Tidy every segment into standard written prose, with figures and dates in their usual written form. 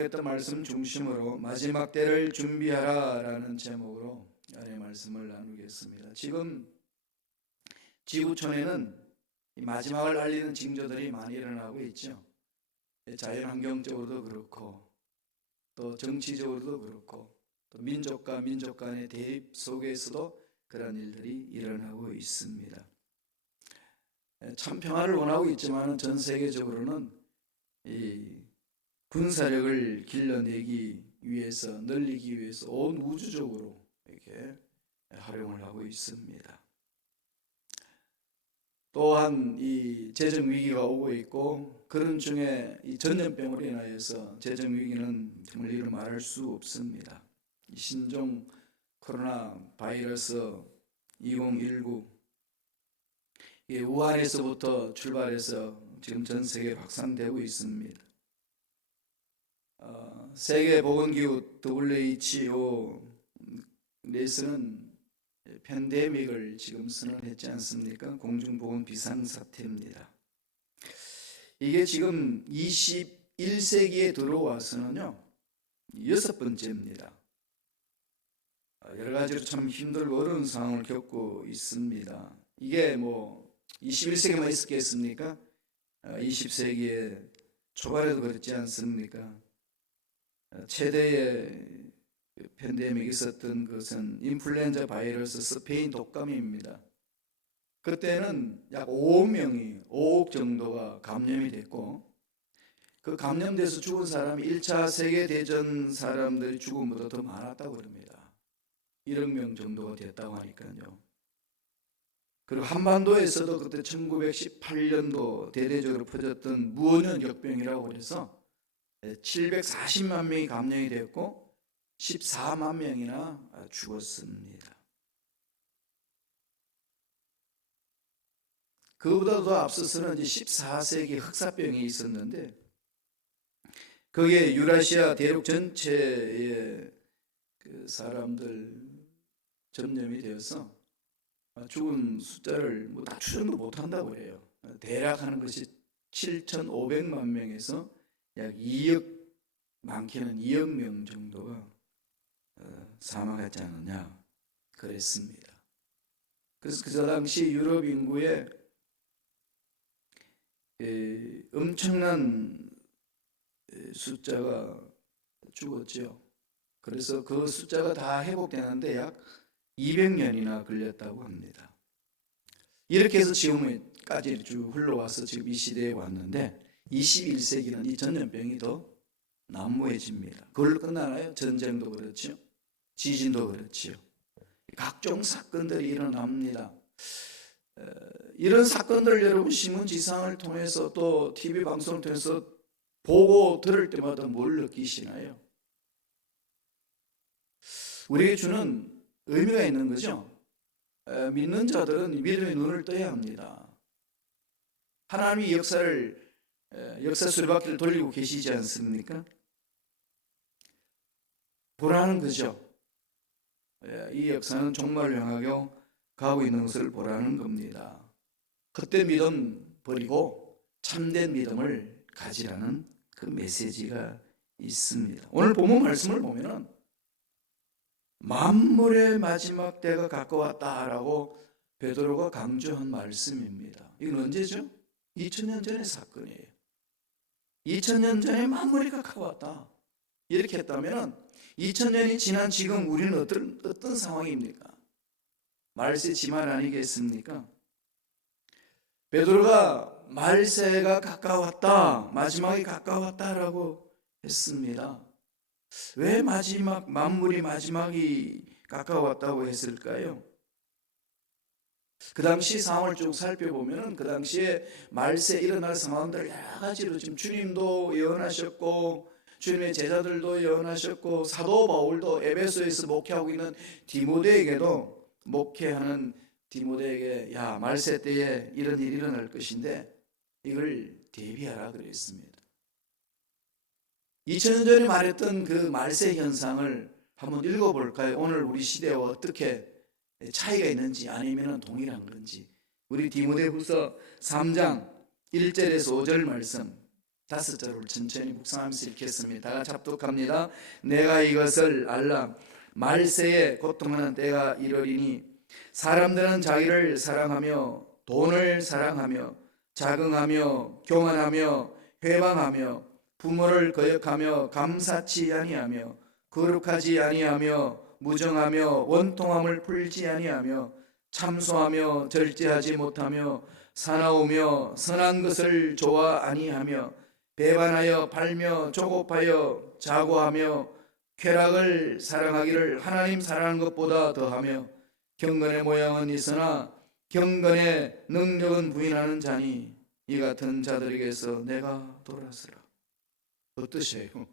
했던 말씀 중심으로 마지막 때를 준비하라라는 제목으로 아래 말씀을 나누겠습니다. 지금 지구촌에는 이 마지막을 알리는 징조들이 많이 일어나고 있죠. 자연환경적으로도 그렇고 또 정치적으로도 그렇고 또 민족과 민족 간의 대립 속에서도 그런 일들이 일어나고 있습니다. 참 평화를 원하고 있지만 전 세계적으로는 이 군사력을 길러내기 위해서, 늘리기 위해서 온 우주적으로 이렇게 활용을 하고 있습니다. 또한 이 재정 위기가 오고 있고, 그런 중에 이 전염병으로 인하여서 재정 위기는 정말 이루 말할 수 없습니다. 이 신종 코로나 바이러스 2019 우한에서부터 출발해서 지금 전 세계에 확산되고 있습니다. 세계보건기구 WHO에서는 팬데믹을 지금 선언했지 않습니까? 공중보건 비상사태입니다. 이게 지금 21세기에 들어와서는요 6번째입니다. 여러 가지로 참 힘들고 어려운 상황을 겪고 있습니다. 이게 뭐 21세기만 있었겠습니까? 20세기에 초반에도 그렇지 않습니까? 최대의 팬데믹이 있었던 것은 인플루엔자 바이러스 스페인 독감입니다. 그때는 약 5억 정도가 감염이 됐고, 그 감염돼서 죽은 사람이 1차 세계대전 사람들이 죽음보다 더 많았다고 합니다. 1억 명 정도가 됐다고 하니까요. 그리고 한반도에서도 그때 1918년도 대대적으로 퍼졌던 무원연역병이라고 해서 740만 명이 감염이 됐고 14만 명이나 죽었습니다. 그보다 더 앞서서는 이제 14세기 흑사병이 있었는데, 거기에 유라시아 대륙 전체의 그 사람들 전염이 되어서 죽은 숫자를 뭐 다 추정도 못한다고 해요. 대략 하는 것이 7,500만 명에서 약 2억, 많게는 2억 명 정도가 사망하지 않느냐 그랬습니다. 그래서 그 당시 유럽 인구의 엄청난 숫자가 죽었죠. 그래서 그 숫자가 다 회복되는데 약 200년이나 걸렸다고 합니다. 이렇게 해서 지금까지 쭉 흘러와서 지금 이 시대에 왔는데, 21세기는 이 전염병이 더 난무해집니다. 그걸로 끝나나요? 전쟁도 그렇죠. 지진도 그렇죠. 각종 사건들이 일어납니다. 이런 사건들 여러분 신문지상을 통해서 또 TV 방송을 통해서 보고 들을 때마다 뭘 느끼시나요? 우리에게 주는 의미가 있는 거죠. 믿는 자들은 믿음의 눈을 떠야 합니다. 하나님이 역사 수레바퀴를 돌리고 계시지 않습니까? 보라는 거죠. 이 역사는 종말을 향하여 가고 있는 것을 보라는 겁니다. 그때 믿음 버리고 참된 믿음을 가지라는 그 메시지가 있습니다. 오늘 본문 말씀을 보면은 만물의 마지막 때가 가까웠다라고 베드로가 강조한 말씀입니다. 이건 언제죠? 2000년 전의 사건이에요. 2000년 전에 만물이 가까웠다 이렇게 했다면 2000년이 지난 지금 우리는 어떤 상황입니까? 말세 지말 아니겠습니까? 베드로가 말세가 가까웠다, 마지막이 가까웠다라고 했습니다. 왜 만물이 마지막이 가까웠다고 했을까요? 그 당시 상황을 쭉 살펴보면 그 당시에 말세에 일어날 상황들 여러 가지로 지금 주님도 예언하셨고 주님의 제자들도 예언하셨고 사도 바울도 에베소에서 목회하고 있는 디모데에게도 목회하는 디모데에게 야 말세 때에 이런 일이 일어날 것인데 이걸 대비하라 그랬습니다. 2000년 전에 말했던 그 말세 현상을 한번 읽어볼까요? 오늘 우리 시대와 어떻게 차이가 있는지 아니면 동일한 건지. 우리 디모데후서 3장 1절에서 5절 말씀 5절을 천천히 묵상하면서 읽겠습니다. 다 같이 합독합니다. 내가 이것을 알라. 말세에 고통하는 때가 이르리니 사람들은 자기를 사랑하며 돈을 사랑하며 자긍하며 교만하며 회방하며 부모를 거역하며 감사치 아니하며 거룩하지 아니하며 무정하며 원통함을 풀지 아니하며 참소하며 절제하지 못하며 사나우며 선한 것을 좋아 아니하며 배반하여 팔며 조급하여 자고하며 쾌락을 사랑하기를 하나님 사랑하는 것보다 더하며 경건의 모양은 있으나 경건의 능력은 부인하는 자니 이 같은 자들에게서 내가 돌아서라. 어떠세요?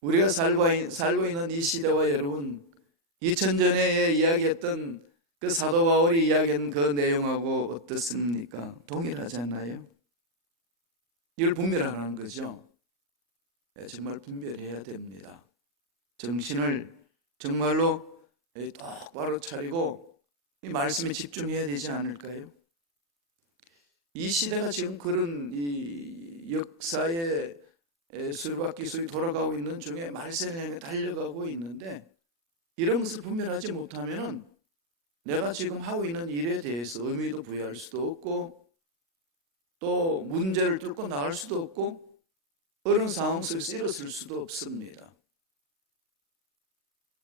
우리가 살고 있는 이 시대와 여러분 2000년에 이야기했던 그 사도 바울이 이야기한 그 내용하고 어떻습니까? 동일하잖아요. 이걸 분별하라는 거죠. 정말 분별해야 됩니다. 정신을 정말로 똑바로 차리고 이 말씀에 집중해야 되지 않을까요? 이 시대가 지금 그런 이 역사의 수리바퀴 돌아가고 있는 중에 말세에 달려가고 있는데 이런 것을 분별하지 못하면 내가 지금 하고 있는 일에 대해서 의미도 부여할 수도 없고 또 문제를 뚫고 나갈 수도 없고 어려운 상황 속에서 일어설 수도 없습니다.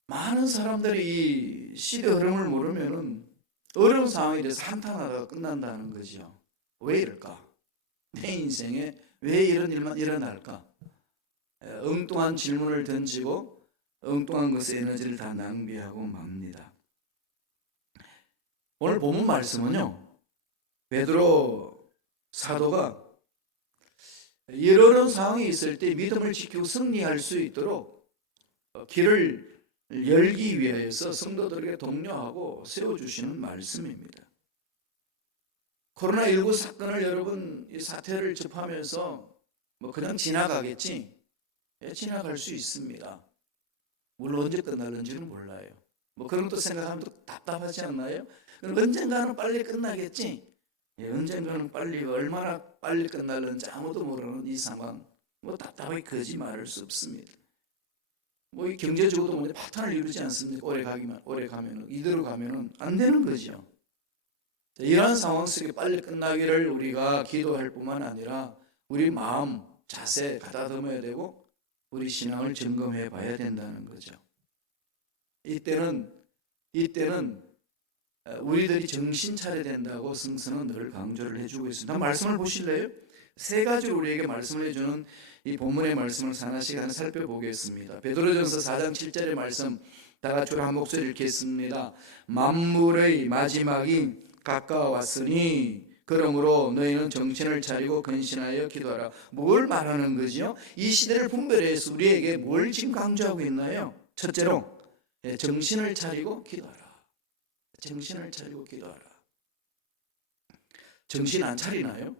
많은 사람들이 이 시대 흐름을 모르면 어려운 상황에 대해서 한탄하다가 끝난다는 거죠. 왜 이럴까? 내 인생에 왜 이런 일만 일어날까? 엉뚱한 질문을 던지고 엉뚱한 것에 에너지를 다 낭비하고 맙니다. 오늘 본문 말씀은요, 베드로 사도가 이런 상황이 있을 때 믿음을 지키고 승리할 수 있도록 길을 열기 위해서 성도들에게 독려하고 세워주시는 말씀입니다. 코로나19 사건을 여러분 이 사태를 접하면서 뭐 그냥 지나가겠지? 지나갈 수 있습니다. 물론 언제 끝날는지는 몰라요. 뭐 그런 것도 생각하면 또 답답하지 않나요? 언젠가는 빨리 끝나겠지? 언젠가는 빨리, 얼마나 빨리 끝날는지 아무도 모르는 이 상황, 뭐 답답하게 거짓 말할 수 없습니다. 뭐 이 경제적으로도 뭐 파탄을 이루지 않습니까? 오래 가면 이대로 가면은 안 되는 거죠. 이러한 상황 속에 빨리 끝나기를 우리가 기도할 뿐만 아니라 우리 마음, 자세 가다듬어야 되고 우리 신앙을 점검해 봐야 된다는 거죠. 이때는 우리들이 정신 차려야 된다고 성서는 늘 강조를 해주고 있습니다. 말씀을 보실래요? 3가지로 우리에게 말씀을 해주는 이 본문의 말씀을 하나씩 하나 살펴보겠습니다. 베드로전서 4장 7절의 말씀 다 같이 한 목소리 읽겠습니다. 만물의 마지막이 가까웠으니 그러므로 너희는 정신을 차리고 근신하여 기도하라. 뭘 말하는 거죠? 이 시대를 분별해서 우리에게 뭘 지금 강조하고 있나요? 첫째로 정신을 차리고 기도하라. 정신을 차리고 기도하라. 정신 안 차리나요?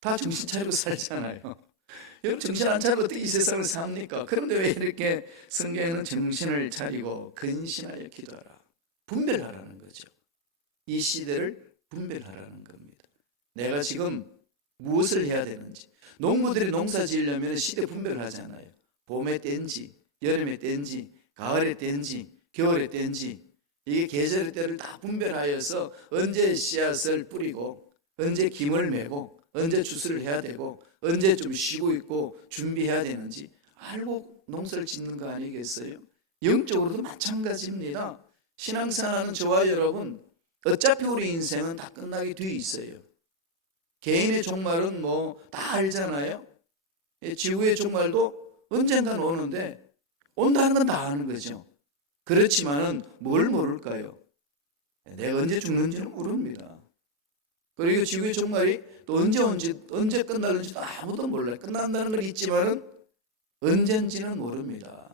다 정신 차리고 살잖아요. 여러분 정신 안 차리고 어떻게 이 세상을 삽니까? 그런데 왜 이렇게 성경에는 정신을 차리고 근신하여 기도하라. 분별하라는 거죠. 이 시대를 분별하라는 겁니다. 내가 지금 무엇을 해야 되는지. 농부들이 농사 지으려면 시대 분별을 하잖아요. 봄의 때인지 여름의 때인지 가을의 때인지 겨울의 때인지 이게 계절의 때를 다 분별하여서 언제 씨앗을 뿌리고 언제 김을 메고 언제 추수를 해야 되고 언제 좀 쉬고 있고 준비해야 되는지 알고 농사를 짓는 거 아니겠어요? 영적으로도 마찬가지입니다. 신앙생활하는 저와 여러분 어차피 우리 인생은 다 끝나게 돼 있어요. 개인의 종말은 뭐 다 알잖아요. 지구의 종말도 언젠간 오는데 온다는 건 다 아는 거죠. 그렇지만은 뭘 모를까요? 내가 언제 죽는지는 모릅니다. 그리고 지구의 종말이 또 언제 끝날는지도 아무도 몰라요. 끝난다는 건 있지만은 언젠지는 모릅니다.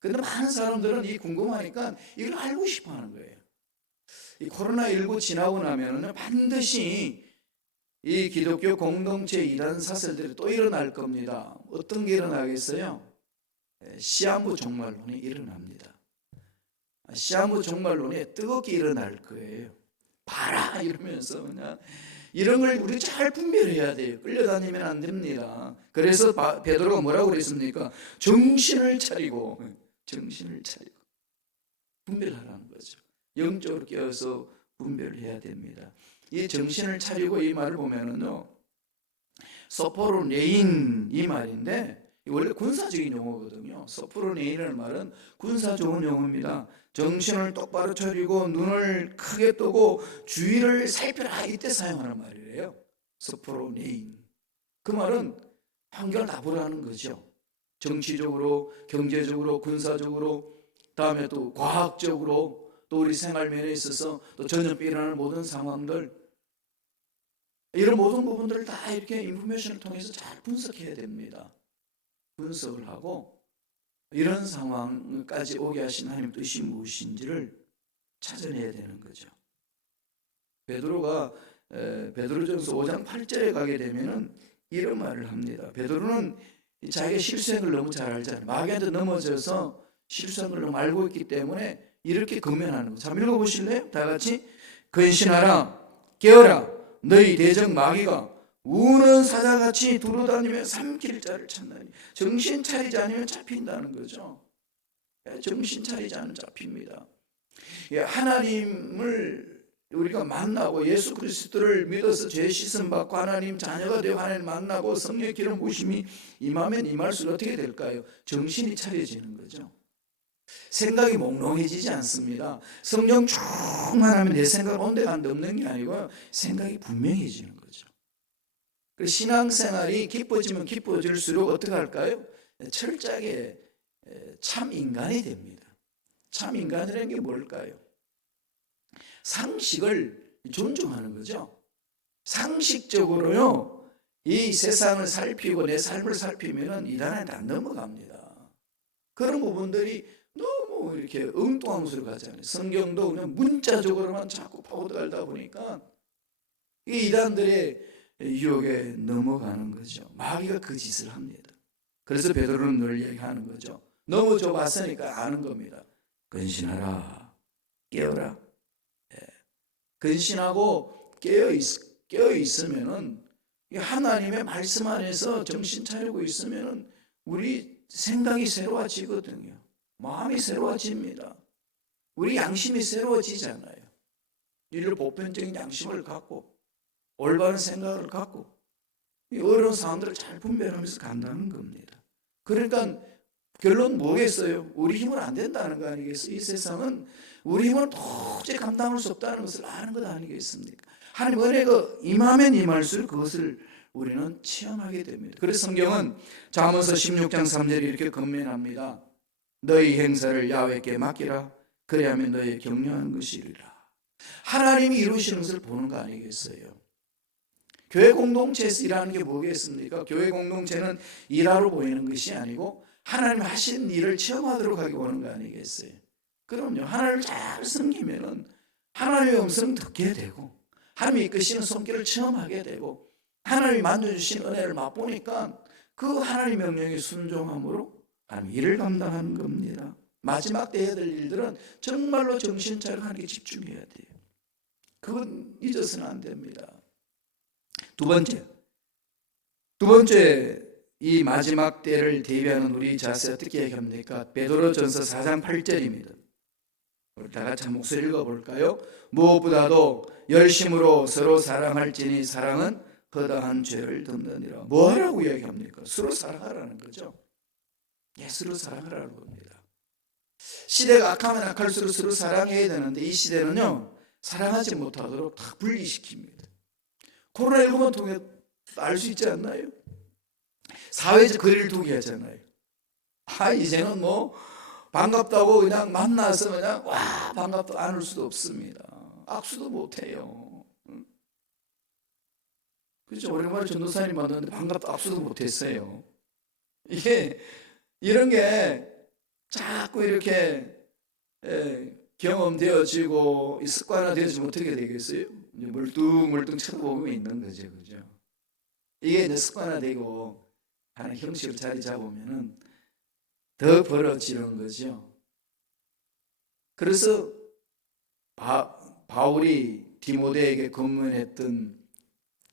그런데 많은 사람들은 이 궁금하니까 이걸 알고 싶어 하는 거예요. 이 코로나19 지나고 나면은 반드시 이 기독교 공동체 이단 사설들이 또 일어날 겁니다. 어떤 게 일어나겠어요? 시한부 종말론이 일어납니다. 시한부 종말론이 뜨겁게 일어날 거예요. 봐라 이러면서 그냥 이런 걸 우리 잘 분별해야 돼요. 끌려다니면 안 됩니다. 그래서 베드로가 뭐라고 그랬습니까? 정신을 차리고 분별하라는 거죠. 영적으로 깨어서 분별해야 됩니다. 이 정신을 차리고 이 말을 보면은요, 소포로네인 이 말인데 원래 군사적인 용어거든요. 소포로네인이라는 말은 군사 좋은 용어입니다. 정신을 똑바로 차리고 눈을 크게 뜨고 주위를 살펴라, 이때 사용하는 말이에요. 소포로네인. 그 말은 환경을 다 보라는 거죠. 정치적으로, 경제적으로, 군사적으로, 다음에 또 과학적으로, 또 우리 생활 면에 있어서 또 전염병이 일어나는 모든 상황들, 이런 모든 부분들을 다 이렇게 인포메이션을 통해서 잘 분석해야 됩니다. 분석을 하고 이런 상황까지 오게 하신 하나님 뜻이 무엇인지를 찾아내야 되는 거죠. 베드로가 베드로전서 5장 8절에 가게 되면은 이런 말을 합니다. 베드로는 자기의 실수한 걸 너무 잘 알잖아요. 마귀한테 넘어져서 실수한 걸 너무 알고 있기 때문에 이렇게 권면하는 거죠. 자, 읽어보실래요? 다 같이. 근신하라, 깨어라, 너희 대적 마귀가 우는 사자같이 두루다니며 삼킬 자를 찾나니. 정신 차리지 않으면 잡힌다는 거죠. 정신 차리지 않으면 잡힙니다. 하나님을 우리가 만나고 예수 그리스도를 믿어서 죄 씻음 받고 하나님 자녀가 되어 하나님 만나고 성령의 기름 부으심이 임하면 임할수록 어떻게 될까요? 정신이 차려지는 거죠. 생각이 몽롱해지지 않습니다. 성령 충만하면 내 생각 온데간데 없는 게 아니고 생각이 분명해지는 거죠. 신앙생활이 깊어지면 깊어질수록 어떻게 할까요? 철저하게 참 인간이 됩니다. 참 인간이라는 게 뭘까요? 상식을 존중하는 거죠. 상식적으로요, 이 세상을 살피고 내 삶을 살피면 이 나라에 안 넘어갑니다. 그런 부분들이 너무 이렇게 엉뚱한 곳으로 가잖아요. 성경도 그냥 문자적으로만 자꾸 파고들다 보니까 이 이단들의 유혹에 넘어가는 거죠. 마귀가 그 짓을 합니다. 그래서 베드로는 늘 얘기하는 거죠. 넘어져 봤으니까 아는 겁니다. 근신하라, 깨어라. 근신하고 깨어 있으면은 하나님의 말씀 안에서 정신 차리고 있으면은 우리 생각이 새로워지거든요. 마음이 새로워집니다. 우리 양심이 새로워지잖아요. 인류 보편적인 양심을 갖고 올바른 생각을 갖고 이 어려운 상황들을 잘 분별하면서 간다는 겁니다. 그러니까 결론 뭐겠어요? 우리 힘은 안 된다는 거 아니겠어요? 이 세상은 우리 힘은 도저히 감당할 수 없다는 것을 아는 것 아니겠습니까? 하나님 은혜가 임하면 임할수록 그것을 우리는 체험하게 됩니다. 그래서 성경은 잠언서 16장 3절에 이렇게 권면합니다. 너희 행사를 야훼께 맡기라. 그래야면 너희 격려하는 것이리라. 하나님이 이루시는 것을 보는 거 아니겠어요? 교회 공동체에서 일하는 게 뭐겠습니까? 교회 공동체는 일하러 보이는 것이 아니고 하나님 하신 일을 체험하도록 하게 보는 거 아니겠어요? 그럼요. 하나님을 잘 섬기면은 하나님의 음성을 듣게 되고 하나님이 이끄시는 손길을 체험하게 되고 하나님이 만져주신 은혜를 맛보니까 그 하나님의 명령에 순종함으로 하나님 일을 감당하는 겁니다. 마지막 때 해야 될 일들은 정말로 정신 차리고 하나님께 집중해야 돼요. 그건 잊어서는 안 됩니다. 두 번째 이 마지막 때를 대비하는 우리 자세 어떻게 얘기합니까? 베드로전서 4장 8절입니다. 우리 다 같이 한 목소리 읽어볼까요? 무엇보다도 열심으로 서로 사랑할지니 사랑은 허다한 죄를 덮느니라. 뭐라고 이야기합니까? 서로 사랑하라는 거죠. 서로 사랑하라는 겁니다. 시대가 악하면 악할수록 서로 사랑해야 되는데 이 시대는요, 사랑하지 못하도록 다 분리시킵니다. 코로나19만 통해 알 수 있지 않나요? 사회적 거리를 두게 하잖아요. 이제는 뭐 반갑다고 그냥 만나서 그냥 와 반갑다고 안을 수도 없습니다. 악수도 못해요. 그렇죠. 오랜만에 전도사님 만났는데 반갑다 악수도 못했어요. 이게 이런 게 자꾸 이렇게 경험되어지고 습관화되어지면 어떻게 되겠어요? 멀뚱멀뚱 쳐다보고 있는 거죠. 그죠? 이게 이제 습관화되고 하는 형식으로 자리 잡으면은 더 벌어지는 거죠. 그래서 바울이 디모데에게 권면했던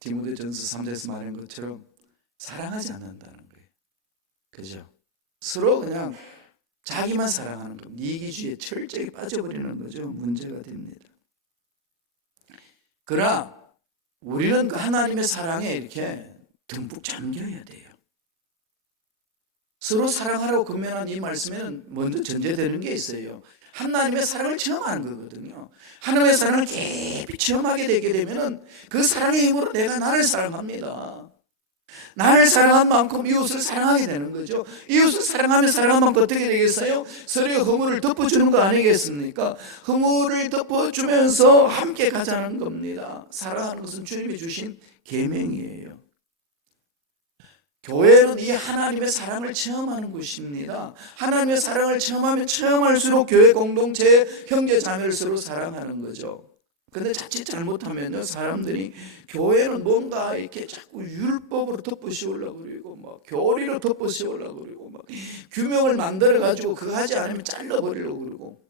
디모데전서 3장에서 말한 것처럼 사랑하지 않는다는 거예요. 그죠? 서로 그냥 자기만 사랑하는 것, 이기주의에 철저히 빠져버리는 거죠. 문제가 됩니다. 그러나 우리는 그 하나님의 사랑에 이렇게 듬뿍 잠겨야 돼요. 서로 사랑하라고 권면한 이 말씀에는 먼저 전제되는 게 있어요. 하나님의 사랑을 체험하는 거거든요. 하나님의 사랑을 깊이 체험하게 되게 되면 그 사랑의 힘으로 내가 나를 사랑합니다. 나를 사랑한 만큼 이웃을 사랑하게 되는 거죠. 이웃을 사랑하면 사랑한 만큼 어떻게 되겠어요? 서로의 허물을 덮어주는 거 아니겠습니까? 허물을 덮어주면서 함께 가자는 겁니다. 사랑하는 것은 주님이 주신 계명이에요. 교회는 이 하나님의 사랑을 체험하는 곳입니다. 하나님의 사랑을 체험하면 체험할수록 교회 공동체 형제 자매를 서로 사랑하는 거죠. 근데 자칫 잘못하면요, 사람들이 교회는 뭔가 이렇게 자꾸 율법으로 덮어씌우려고 그러고, 막 교리로 덮어씌우려고 그러고, 막 규명을 만들어가지고 그거 하지 않으면 잘라버리려고 그러고,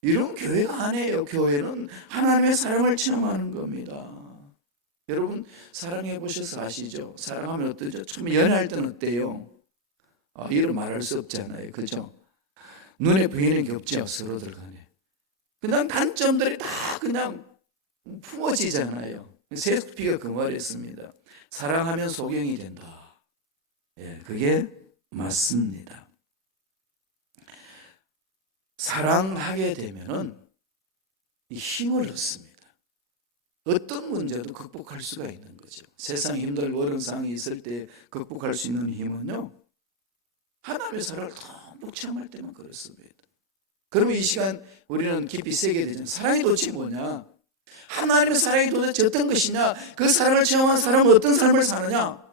이런 교회가 아니에요. 교회는 하나님의 사랑을 체험하는 겁니다. 여러분 사랑해 보셔서 아시죠? 사랑하면 어떠죠? 처음에 연애할 때는 어때요? 이런 말할 수 없잖아요. 그죠? 눈에 보이는 게 없죠, 서로들 간에. 그냥 단점들이 다 그냥 품어지잖아요. 세스피가 그 말했습니다. 사랑하면 소경이 된다. 예, 그게 맞습니다. 사랑하게 되면은 힘을 얻습니다. 어떤 문제도 극복할 수가 있는 거죠. 세상 힘들고 어려운 상황이 있을 때 극복할 수 있는 힘은요, 하나님의 사랑을 더 체험할 때만 그렇습니다. 그러면 이 시간 우리는 깊이 새게 되죠. 사랑이 도대체 뭐냐? 하나님의 사랑이 도대체 어떤 것이냐? 그 사랑을 체험한 사람은 어떤 삶을 사느냐?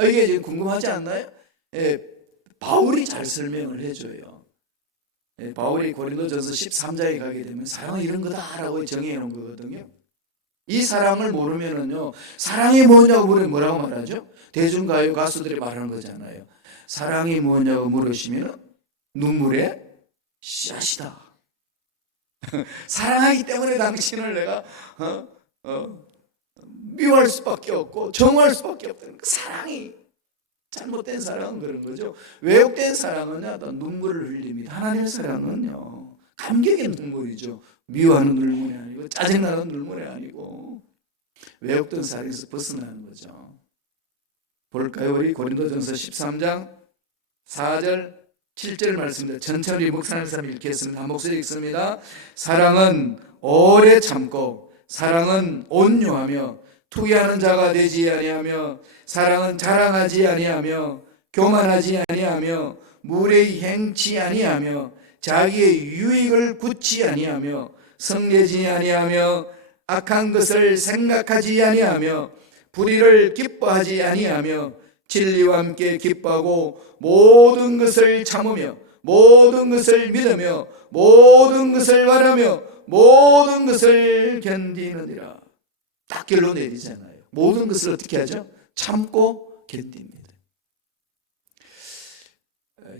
이게 이제 궁금하지 않나요? 바울이 잘 설명을 해줘요. 바울이 고린도전서 13장에 가게 되면 사랑은 이런 거다라고 정의해 놓은 거거든요. 이 사랑을 모르면은요, 사랑이 뭐냐고 물으면 뭐라고 말하죠? 대중가요 가수들이 말하는 거잖아요. 사랑이 뭐냐고 물으시면 눈물의 씨앗이다. 사랑하기 때문에 당신을 내가 미워할 수밖에 없고 정할 수밖에 없다는 그 사랑이, 잘못된 사랑은 그런 거죠. 왜곡된 사랑은요, 눈물을 흘립니다. 하나님의 사랑은요, 감격의 눈물이죠. 미워하는 눈물이 아니고 짜증나는 눈물이 아니고 왜곡된 사랑에서 벗어나는 거죠. 볼까요? 우리 고린도전서 13장 4절 7절 말씀입니다. 천천히 묵상하는 사람 읽겠습니다. 한 목소리 읽습니다. 사랑은 오래 참고 사랑은 온유하며 투기하는 자가 되지 아니하며 사랑은 자랑하지 아니하며 교만하지 아니하며 무례히 행치 아니하며 자기의 유익을 굳지 아니하며 성내지 아니하며 악한 것을 생각하지 아니하며 불의를 기뻐하지 아니하며 진리와 함께 기뻐하고 모든 것을 참으며 모든 것을 믿으며 모든 것을 바라며 모든 것을 견디느니라. 딱 결론 내리잖아요. 모든 것을 어떻게 하죠? 참고 견딥니다.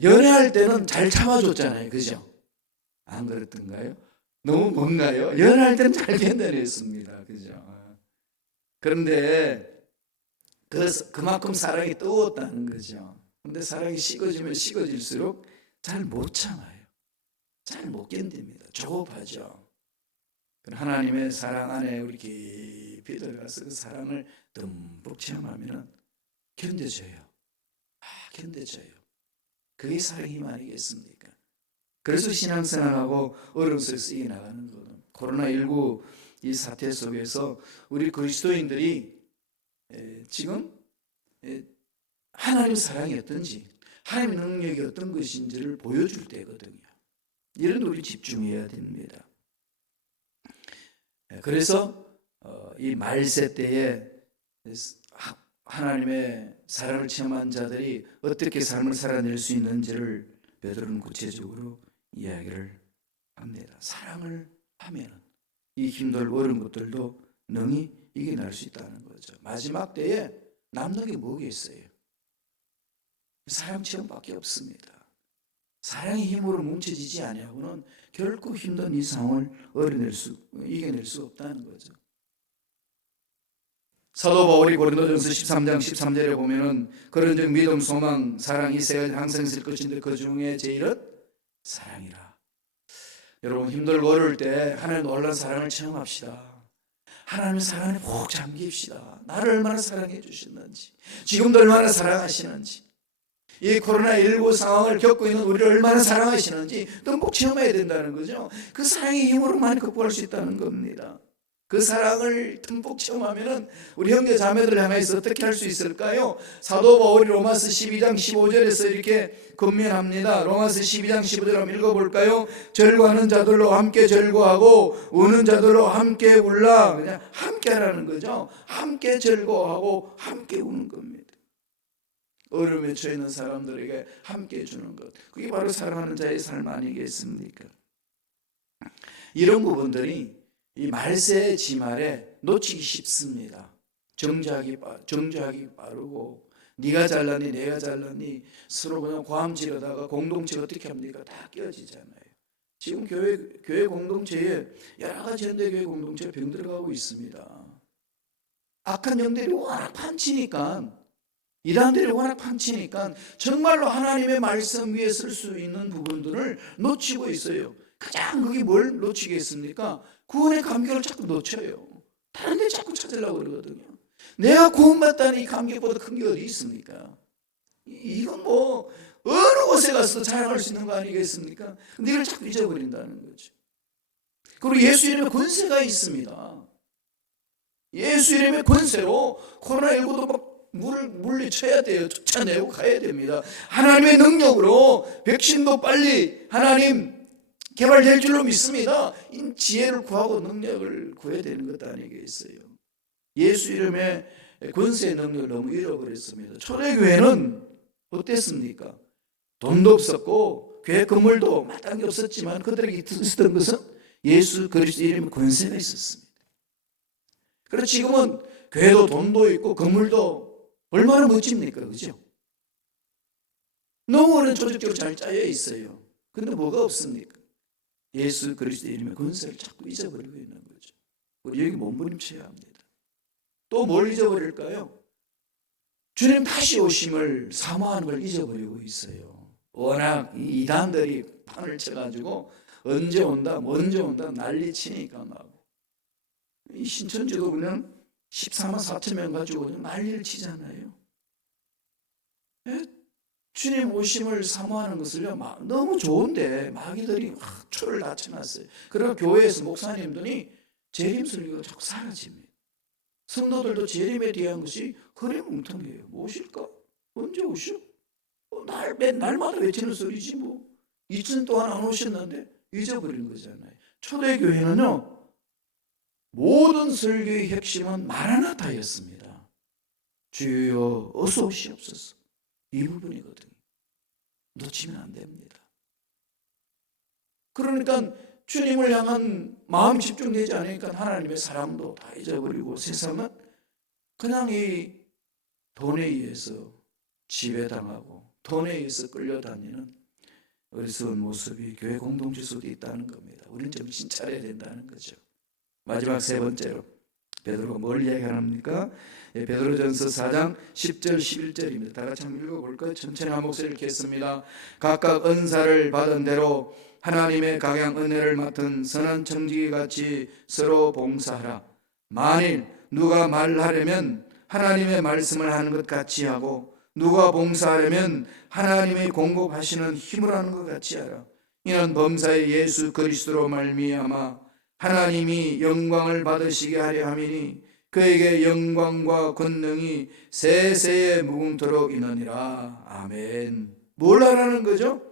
연애할 때는 잘 참아줬잖아요. 그죠? 안 그랬던가요? 너무 뭔가요? 연애할 때는 잘 견뎌냈습니다. 그죠? 그런데 그만큼 사랑이 뜨거웠다는 거죠. 근데 사랑이 식어지면 식어질수록 잘 못 참아요. 잘 못 견딥니다. 조급하죠. 하나님의 사랑 안에 우리 깊이 들어가서 그 사랑을 듬뿍 체험하면 견뎌져요. 견뎌져요. 그게 사랑의 힘 아니겠습니까? 그래서 신앙생활하고 어려운 속에서 이겨나가는 거는, 코로나19 이 사태 속에서 우리 그리스도인들이 지금 하나님의 사랑이 어떤지, 하나님의 능력이 어떤 것인지를 보여줄 때거든요. 이런 데 우리 집중해야 됩니다. 그래서 이 말세 때에 하나님의 사랑을 체험한 자들이 어떻게 삶을 살아낼 수 있는지를 베드로는 구체적으로 이야기를 합니다. 사랑을 하면 이 힘들고 어려운 것들도 능히 이겨낼 수 있다는 거죠. 마지막 때에 남는 게 뭐겠어요? 사랑 체험밖에 없습니다. 사랑의 힘으로 뭉쳐지지 아니하고는 결코 힘든 이 상황을 이겨낼 수 없다는 거죠. 사도 바울이 고린도전서 13장 13절에 보면은 그런즉 믿음, 소망, 사랑 이 세 가지 항상 있을 것인데 그 중에 제일은 사랑이라. 여러분 힘들고 어려울 때 하나님의 놀라운 사랑을 체험합시다. 하나님의 사랑에 꼭 잠깁시다. 나를 얼마나 사랑해 주시는지, 지금도 얼마나 사랑하시는지, 이 코로나19 상황을 겪고 있는 우리를 얼마나 사랑하시는지 듬뿍 체험해야 된다는 거죠. 그 사랑의 힘으로만 극복할 수 있다는 겁니다. 그 사랑을 듬뿍 체험하면 우리 형제 자매들을 향해서 어떻게 할 수 있을까요? 사도 바울이 로마서 12장 15절에서 이렇게 권면합니다. 로마서 12장 15절 한번 읽어볼까요? 절구하는 자들로 함께 절구하고 우는 자들로 함께 울라. 그냥 함께 하라는 거죠. 함께 절구하고 함께 우는 겁니다. 어려움에 처해 있는 사람들에게 함께 해주는 것, 그게 바로 사랑하는 자의 삶 아니겠습니까? 이런 부분들이 이 말세 지말에 놓치기 쉽습니다. 정죄하기 빠르고 네가 잘났니 내가 잘났니 서로 그냥 고함지르다가 공동체 어떻게 합니까? 다 깨어지잖아요. 지금 교회 공동체에 여러 가지 현대교회 공동체가 병들어가고 있습니다. 악한 영들이 워낙 판치니까, 이단들이 워낙 판치니까 정말로 하나님의 말씀 위에 설 수 있는 부분들을 놓치고 있어요. 가장 그게 뭘 놓치겠습니까? 구원의 감격을 자꾸 놓쳐요. 다른 데 자꾸 찾으려고 그러거든요. 내가 구원받다는 이 감격보다 큰 게 어디 있습니까? 이건 뭐 어느 곳에 가서 자랑할 수 있는 거 아니겠습니까? 근데 이걸 자꾸 잊어버린다는 거죠. 그리고 예수 이름에 권세가 있습니다. 예수 이름의 권세로 코로나19도 막 물리쳐야 돼요. 쫓아내고 가야 됩니다. 하나님의 능력으로 백신도 빨리 하나님 개발될 줄로 믿습니다. 이 지혜를 구하고 능력을 구해야 되는 것 아니겠어요? 예수 이름의 권세의 능력을 너무 잃어버렸습니다. 초대교회는 어땠습니까? 돈도 없었고 교회 건물도 마땅히 없었지만 그들에게 있었던 것은 예수 그리스도 이름의 권세가 있었습니다. 그래서 지금은 교회도 돈도 있고 건물도 얼마나 멋집니까? 그죠? 너무는 조직적으로 잘 짜여 있어요. 근데 뭐가 없습니까? 예수 그리스도의 이름의 권세를 자꾸 잊어버리고 있는 거죠. 우리 여기 몸부림쳐야 합니다. 또 뭘 잊어버릴까요? 주님 다시 오심을 사모하는 걸 잊어버리고 있어요. 워낙 이 이단들이 판을 쳐가지고 언제 온다 난리 치니까 막 이 신천지도 그냥 14만 4천 명 가지고 그냥 난리를 치잖아요. 주님 오심을 사모하는 것을요, 너무 좋은데 마귀들이 초를 다 쳐놨어요. 그러나 교회에서 목사님들이 재림 설교가 자꾸 사라집니다. 성도들도 재림에 대한 것이 흐리뭉텅해요. 뭐 오실까? 언제 오셔? 날마다 외치는 소리지 뭐. 2000년 동안 안 오셨는데 잊어버린 거잖아요. 초대교회는요, 모든 설교의 핵심은 마라나타였습니다. 주여 어서 오시옵소서. 이 부분이거든요. 놓치면 안 됩니다. 그러니까 주님을 향한 마음이 집중되지 않으니까 하나님의 사랑도 다 잊어버리고 세상은 그냥 이 돈에 의해서 지배당하고 돈에 의해서 끌려다니는 어리석은 모습이 교회 공동체 속에 있다는 겁니다. 우리는 정신 차려야 된다는 거죠. 마지막 세 번째로 베드로가 뭘 이야기합니까? 베드로전서 4장 10절 11절입니다. 다 같이 한번 읽어볼까요? 천천히 한 목소리 읽겠습니다. 각각 은사를 받은 대로 하나님의 각양 은혜를 맡은 선한 청지기같이 서로 봉사하라. 만일 누가 말하려면 하나님의 말씀을 하는 것 같이 하고 누가 봉사하려면 하나님의 공급하시는 힘을 하는 것 같이 하라. 이는 범사의 예수 그리스도로 말미암아 하나님이 영광을 받으시게 하려 함이니 그에게 영광과 권능이 세세에 무궁토록 있느니라. 아멘. 뭘 하라는 거죠?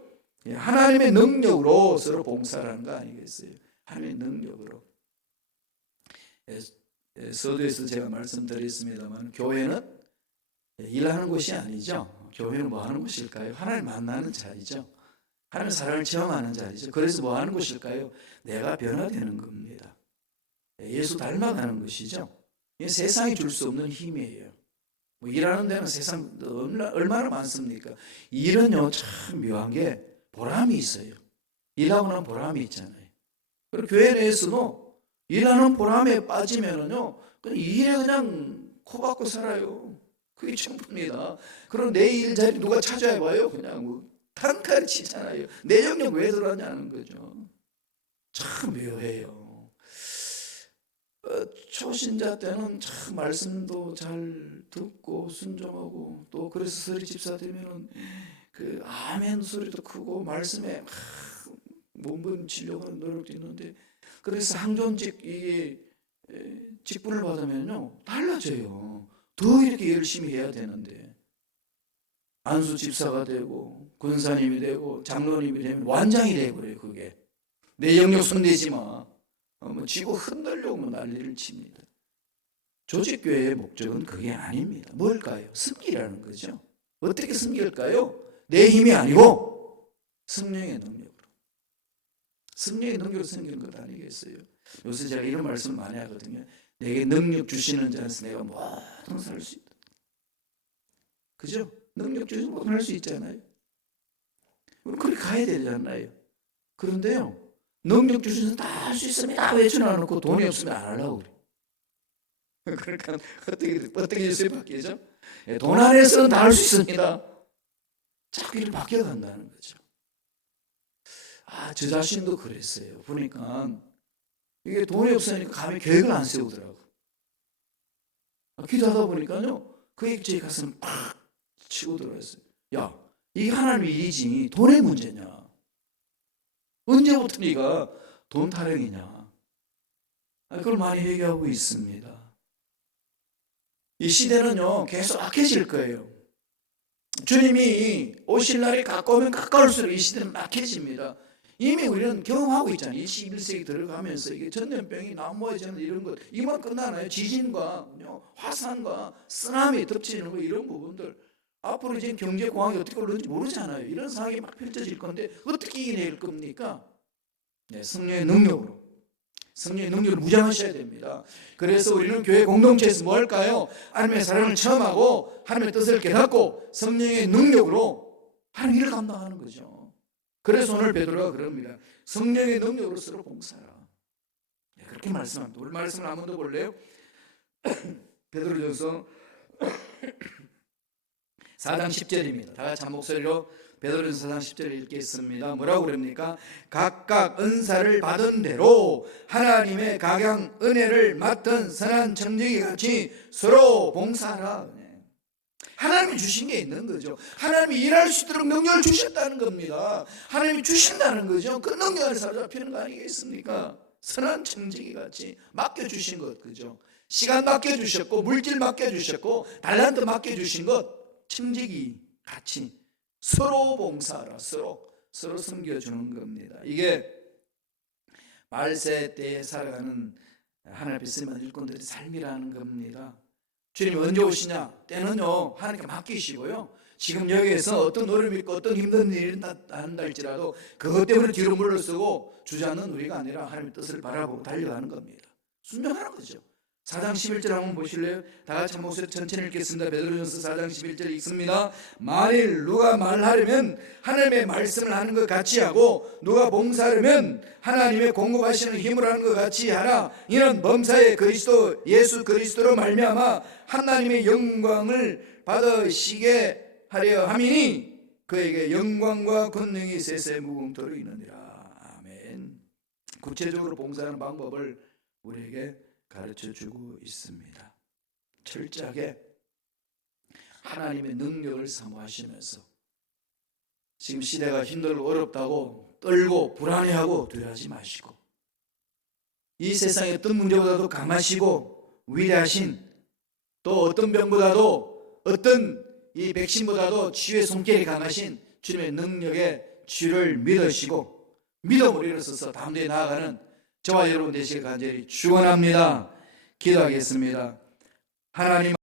하나님의 능력으로 서로 봉사하는 거 아니겠어요? 하나님의 능력으로. 서두에서 제가 말씀드렸습니다만 교회는 일하는 곳이 아니죠. 교회는 뭐 하는 곳일까요? 하나님 만나는 자리죠. 하나님의 사랑을 체험하는 자리죠. 그래서 뭐 하는 곳일까요? 내가 변화되는 겁니다. 예수 닮아가는 것이죠. 이게 세상이 줄 수 없는 힘이에요. 뭐 일하는 데는 세상 얼마나 많습니까? 일은요 참 묘한 게 보람이 있어요. 일하고 나면 보람이 있잖아요. 그리고 교회 내에서도 일하는 보람에 빠지면은요 그냥 일에 그냥 코 박고 살아요. 그게 전부입니다. 그럼 내 일자리 누가 찾아야 봐요? 그냥 뭐 단칼에 치잖아요. 내 영역 왜 들어가냐는 거죠. 참 묘해요. 초신자 때는 참 말씀도 잘 듣고 순종하고, 또 그래서 서리 집사 되면은 그 아멘 소리도 크고 말씀에 몸부림치려고 하는 노력도 있는데, 그래서 항존직 이게 직분을 받으면요 달라져요. 더 이렇게 열심히 해야 되는데, 안수 집사가 되고 권사님이 되고 장로님이 되면 완장이 되고 그래요. 그게 내 영역 손대지 마. 뭐 쥐고 흔들려고 뭐 난리를 칩니다. 조직교회의 목적은 그게 아닙니다. 뭘까요? 승리라는 거죠. 어떻게 승리할까요? 내 힘이 아니고 성령의 능력으로. 성령의 능력으로 생기는 것 아니겠어요? 요새 제가 이런 말씀을 많이 하거든요. 내게 능력 주시는 자에서 내가 뭐든 살 수 있다. 그죠? 능력 주시면 뭐든 할 수 있잖아요. 우리 그렇게 가야 되잖아요. 그런데요, 능력 주시는 다 할 수 있습니다 외쳐놔놓고 돈이 없으면 안 하려고 그래. 그러니까 어떻게 예수님 바뀌죠? 돈 안에서는 다 할 수 있습니다. 자꾸 이렇게 바뀌어간다는 거죠. 저 자신도 그랬어요. 보니까 이게 돈이 없으니까 감히 계획을 안 세우더라고. 기도하다 보니까요, 그게 제 가슴 팍 치고 들어갔어요. 야, 이게 하나님의 일이지 돈의 문제냐? 언제부터 네가 돈 타령이냐? 그걸 많이 얘기하고 있습니다. 이 시대는요 계속 악해질 거예요. 주님이 오실 날이 가까우면 가까울수록 이 시대는 악해집니다. 이미 우리는 경험하고 있잖아요. 21세기 들어가면서 이게 전염병이 나무해지는 이런 것, 이만 끝나나요? 지진과 화산과 쓰나미 덮치는 거, 이런 부분들 앞으로 이제 경제 공황이 어떻게 올는지 모르잖아요. 이런 상황이 막 펼쳐질 건데 어떻게 이겨낼 겁니까? 성령의 능력으로, 성령의 능력을 무장하셔야 됩니다. 그래서 우리는 교회 공동체에서 뭐 할까요? 하나님의 사랑을 체험하고 하나님의 뜻을 깨닫고 성령의 능력으로 하나님 일을 감당하는 거죠. 그래서 오늘 베드로가 그럽니다. 성령의 능력으로 서로 봉사하라. 그렇게 말씀합니다. 오늘 말씀을 한 번 더 볼래요? 베드로전서 4장 10절입니다. 다 같이 한 목소리로 베드로전서 4장 10절을 읽겠습니다. 뭐라고 그럽니까? 각각 은사를 받은 대로 하나님의 각양 은혜를 맡은 선한 청지기 같이 서로 봉사하라. 하나님이 주신 게 있는 거죠. 하나님이 일할 수 있도록 능력을 주셨다는 겁니다. 하나님이 주신다는 거죠. 그 능력을 사로잡히는 거 아니겠습니까? 선한 청지기 같이 맡겨주신 것, 그죠? 시간 맡겨주셨고 물질 맡겨주셨고 달란트 맡겨주신 것, 청지기 같이 서로 봉사하라. 서로 섬겨주는 겁니다. 이게 말세 때에 살아가는 하나님 앞에 쓰임받은 일꾼들의 삶이라는 겁니다. 주님이 언제 오시냐? 때는요 하나님께 맡기시고요, 지금 여기에서 어떤 어려움이 있고 어떤 힘든 일이 난다 할지라도 그것 때문에 뒤로 물러서고 주저앉는 우리가 아니라 하나님의 뜻을 바라보고 달려가는 겁니다. 순종하는 거죠. 4장 11절 한번 보실래요? 다 같이 한 목소리 천천히 읽겠습니다. 베드로전서 4장 11절 읽습니다. 만일 누가 말하려면 하나님의 말씀을 하는 것 같이 하고 누가 봉사하려면 하나님의 공급하시는 힘으로 하는 것 같이 하라. 이는 범사의 그리스도 예수 그리스도로 말미암아 하나님의 영광을 받으시게 하려 함이니 그에게 영광과 권능이 세세 무궁토록 있느니라. 아멘. 구체적으로 봉사하는 방법을 우리에게 가르쳐주고 있습니다. 철저하게 하나님의 능력을 사모하시면서, 지금 시대가 힘들고 어렵다고 떨고 불안해하고 두려워하지 마시고, 이 세상의 어떤 문제보다도 강하시고 위대하신, 또 어떤 병보다도 어떤 이 백신보다도 치유의 손길이 강하신 주님의 능력의 주를 믿으시고 믿음으로 일어서서 다음대에 나아가는 저와 여러분 되시길 간절히 축원합니다. 기도하겠습니다. 하나님